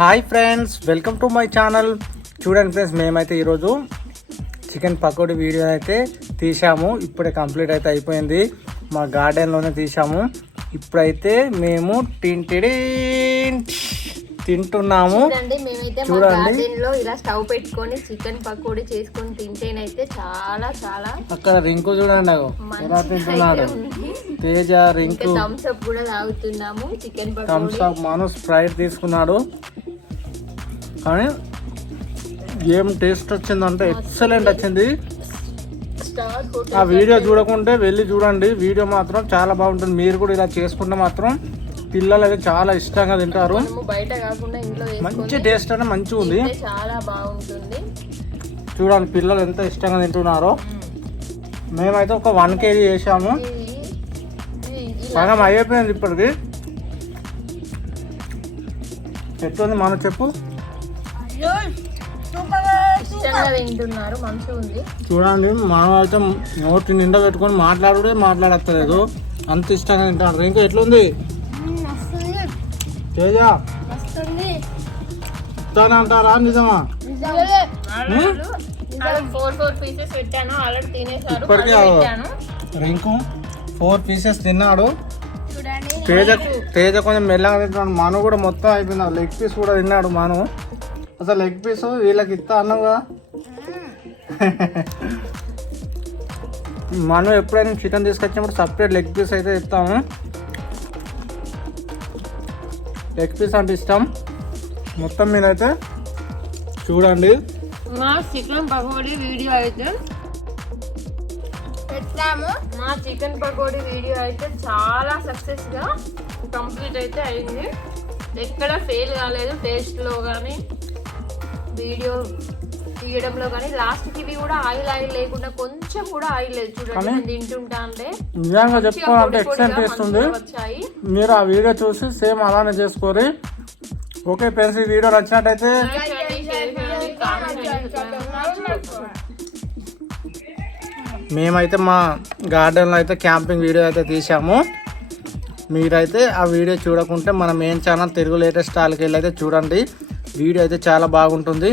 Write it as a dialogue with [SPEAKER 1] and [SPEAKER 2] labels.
[SPEAKER 1] Hi friends welcome to my channel. చూడండి friends మేమైతే ఈరోజు చికెన్ పకోడీ వీడియో అయితే తీసాము ఇప్పుడే కంప్లీట్ అయితే అయిపోయింది. మా గార్డెన్లోనే తీసాము ఇప్పుడైతే మేము టింటిడి తింటున్నాము.
[SPEAKER 2] చూడండి ఇలా స్టవ్ పెట్టుకొని చికెన్ పకోడీ చేసుకొని తింటేనైతే చాలా చాలా
[SPEAKER 1] అక్కడ రింకు చూడండి ఎలా తింటున్నాడు. తేజ రింకు.
[SPEAKER 2] థమ్స్ అప్ కూడా తాగుతున్నాము చికెన్
[SPEAKER 1] థమ్స్ అప్ మనం స్ప్రైట్ తీసుకున్నాడు. కానీ ఏం టేస్ట్ వచ్చిందంటే ఎక్సలెంట్ వచ్చింది. ఆ వీడియో చూడకుంటే వెళ్ళి చూడండి. వీడియో మాత్రం చాలా బాగుంటుంది. మీరు కూడా ఇలా చేసుకుంటే మాత్రం పిల్లలు అయితే చాలా ఇష్టంగా తింటారు.
[SPEAKER 2] మనము బయట కాకుండా ఇంట్లో
[SPEAKER 1] మంచి టేస్ట్ అంటే మంచిగా ఉంది.
[SPEAKER 2] తింటే చాలా బాగుంటుంది.
[SPEAKER 1] చూడండి పిల్లలు ఎంత ఇష్టంగా తింటున్నారో. మేమైతే ఒక వన్ కేజీ చేసాము సగం అయిపోయింది ఇప్పటికి. ఎట్లుంది మనం చెప్పు?
[SPEAKER 2] ఇష్టంగా తింటున్నారు మంచిగా ఉంది.
[SPEAKER 1] చూడండి మనం అయితే నోటి నిండా పెట్టుకొని మాట్లాడుడే మాట్లాడట్లేదు అంత ఇష్టంగా తింటాడు ఇంకా ఎట్లుంది? తేజ? అంటారా? నిజమా?
[SPEAKER 2] ఫోర్ ఫోర్ పీసెస్ పెట్టాను. ఆల్రెడీ తినేసారు.
[SPEAKER 1] రింకు ఫోర్ పీసెస్ తిన్నాడు. తేజ తేజ కొంచెం మెల్లగా తింటున్నాడు. మను కూడా మొత్తం అయిపోయింది. లెగ్ పీస్ కూడా తిన్నాడు మను. అసలు లెగ్ పీస్ వీళ్ళకి ఇస్తా అన్నావుగా మనం ఎప్పుడైనా చికెన్ తీసుకొచ్చినప్పుడు సపరేట్ లెగ్ పీస్ అయితే ఇస్తాము. లెగ్ పీస్ అంటే ఇష్టం. మొత్తం మీద అయితే చూడండి.
[SPEAKER 2] మా చికెన్ పకోడీ వీడియో అయితే పెట్టాము. మా చికెన్ పకోడీ వీడియో అయితే చాలా సక్సెస్గా కంప్లీట్ అయితే అయింది. ఎక్కడ ఫెయిల్ కాలేదు టేస్ట్లో కానీ వీడియో తీయడంలో కానీ లాస్ట్కి ఇవి కూడా ఆయిల్ ఆయిల్ లేకుండా కొంచెం కూడా ఆయిల్ లేదు చూడండి నేను తింటుంటా అంటే
[SPEAKER 1] నిజంగా చెప్పుకోవాలంటే ఎక్సలెంట్
[SPEAKER 2] వచ్చాయి.
[SPEAKER 1] మీరు ఆ వీడియో చూసి సేమ్ అలానే చేసుకోరి ఓకే ఫ్రెండ్స్ ఈ వీడియో నచ్చినట్టయితే మేమైతే మా గార్డెన్లో అయితే క్యాంపింగ్ వీడియో అయితే తీసాము మీరైతే ఆ వీడియో చూడకుంటే మన మెయిన్ ఛానల్ తెలుగు లేటెస్ట్ స్టాల్కి వెళ్ళి అయితే చూడండి. వీడియో అయితే చాలా బాగుంటుంది.